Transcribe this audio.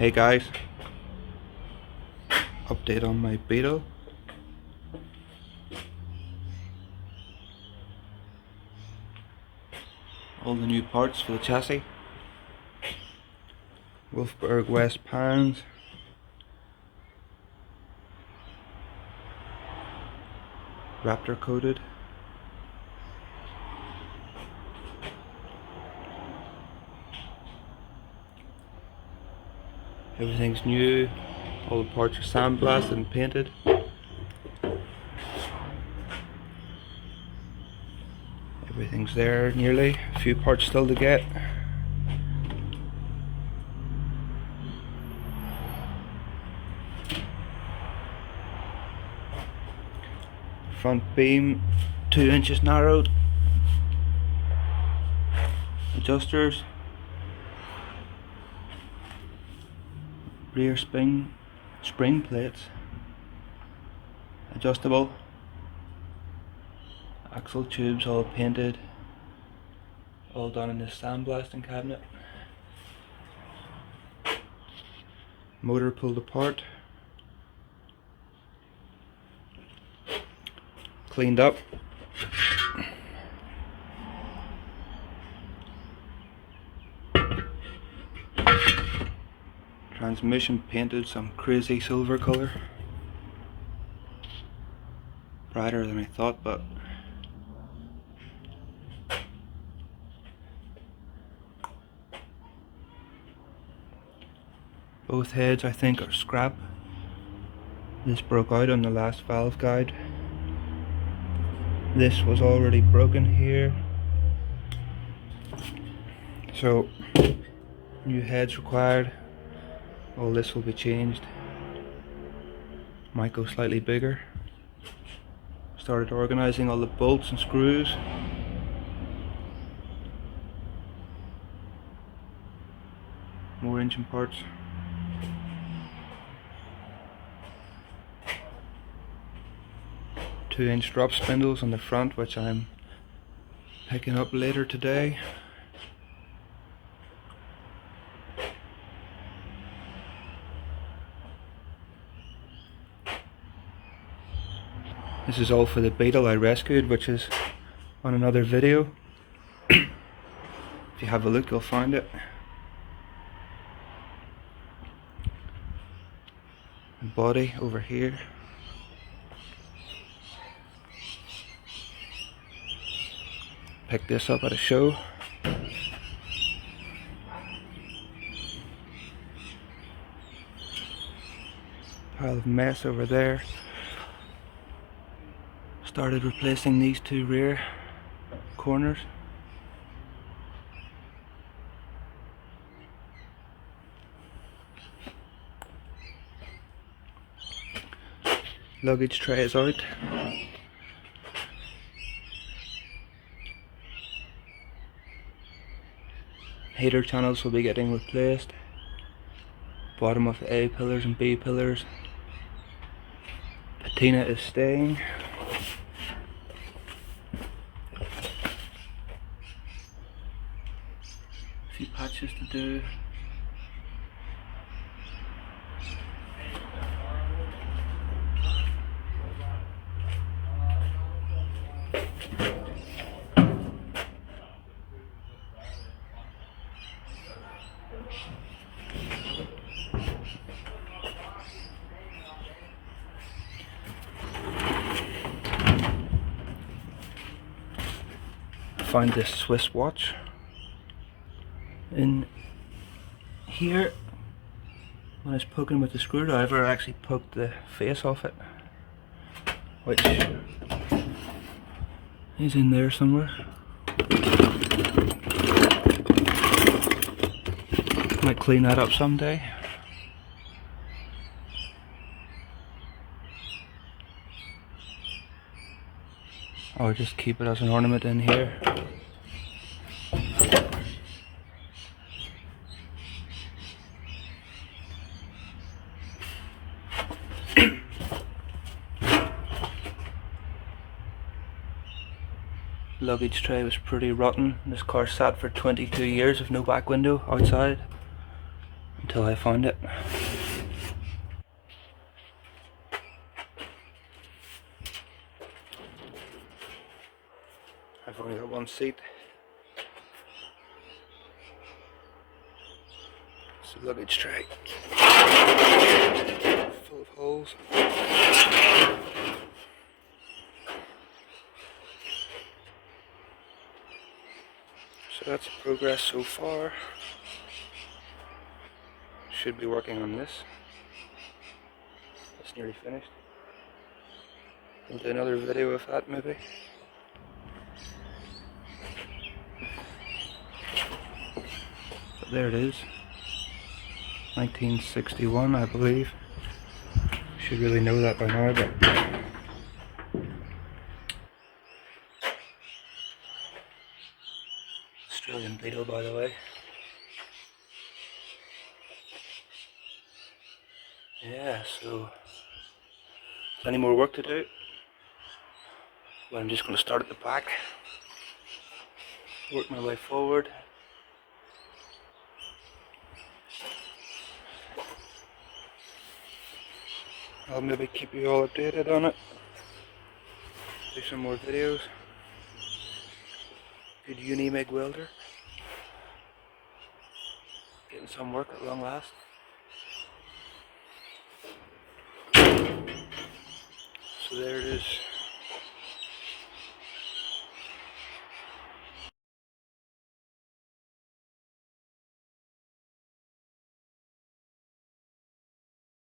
Hey guys, update on my Beetle. All the new parts for the chassis. Wolfberg West pans. Raptor coated. Everything's new. All the parts are sandblasted and painted. Everything's there nearly. A few parts still to get. Front beam 2 inches narrowed. Adjusters. Rear spring plates. Adjustable. Axle tubes all painted. All done in this sandblasting cabinet. Motor pulled apart. Cleaned up. Transmission painted some crazy silver color. Brighter than I thought, but both heads I think are scrap. This broke out on the last valve guide. This was already broken here. So new heads required. All this will be changed. Might go slightly bigger. Started organizing all the bolts and screws. More engine parts. Two-inch drop spindles on the front, which I'm picking up later today. This is all for the Beetle I rescued, which is on another video. If you have a look, you'll find it. The body over here. Picked this up at a show. Pile of mess over there. Started replacing these two rear corners. Luggage tray is out. Heater channels will be getting replaced. Bottom of the A pillars and B pillars. Patina is staying. A few patches to do. Find this Swiss watch in here. When I was poking with the screwdriver, I actually poked the face off it, which is in there somewhere. Might clean that up someday. Or just keep it as an ornament in here. Luggage tray was pretty rotten. This car sat for 22 years with no back window outside. until I find it. I've only got one seat, it's a luggage tray full of holes. So that's progress so far. Should be working on this. It's nearly finished. We'll do another video of that maybe. But there it is. 1961, I believe. Should really know that by now, but Australian beetle, by the way. Yeah, so any more work to do? Well, I'm just going to start at the back, work my way forward. I'll maybe keep you all updated on it, do some more videos. Good uni MIG welder, getting some work at long last. So there it is.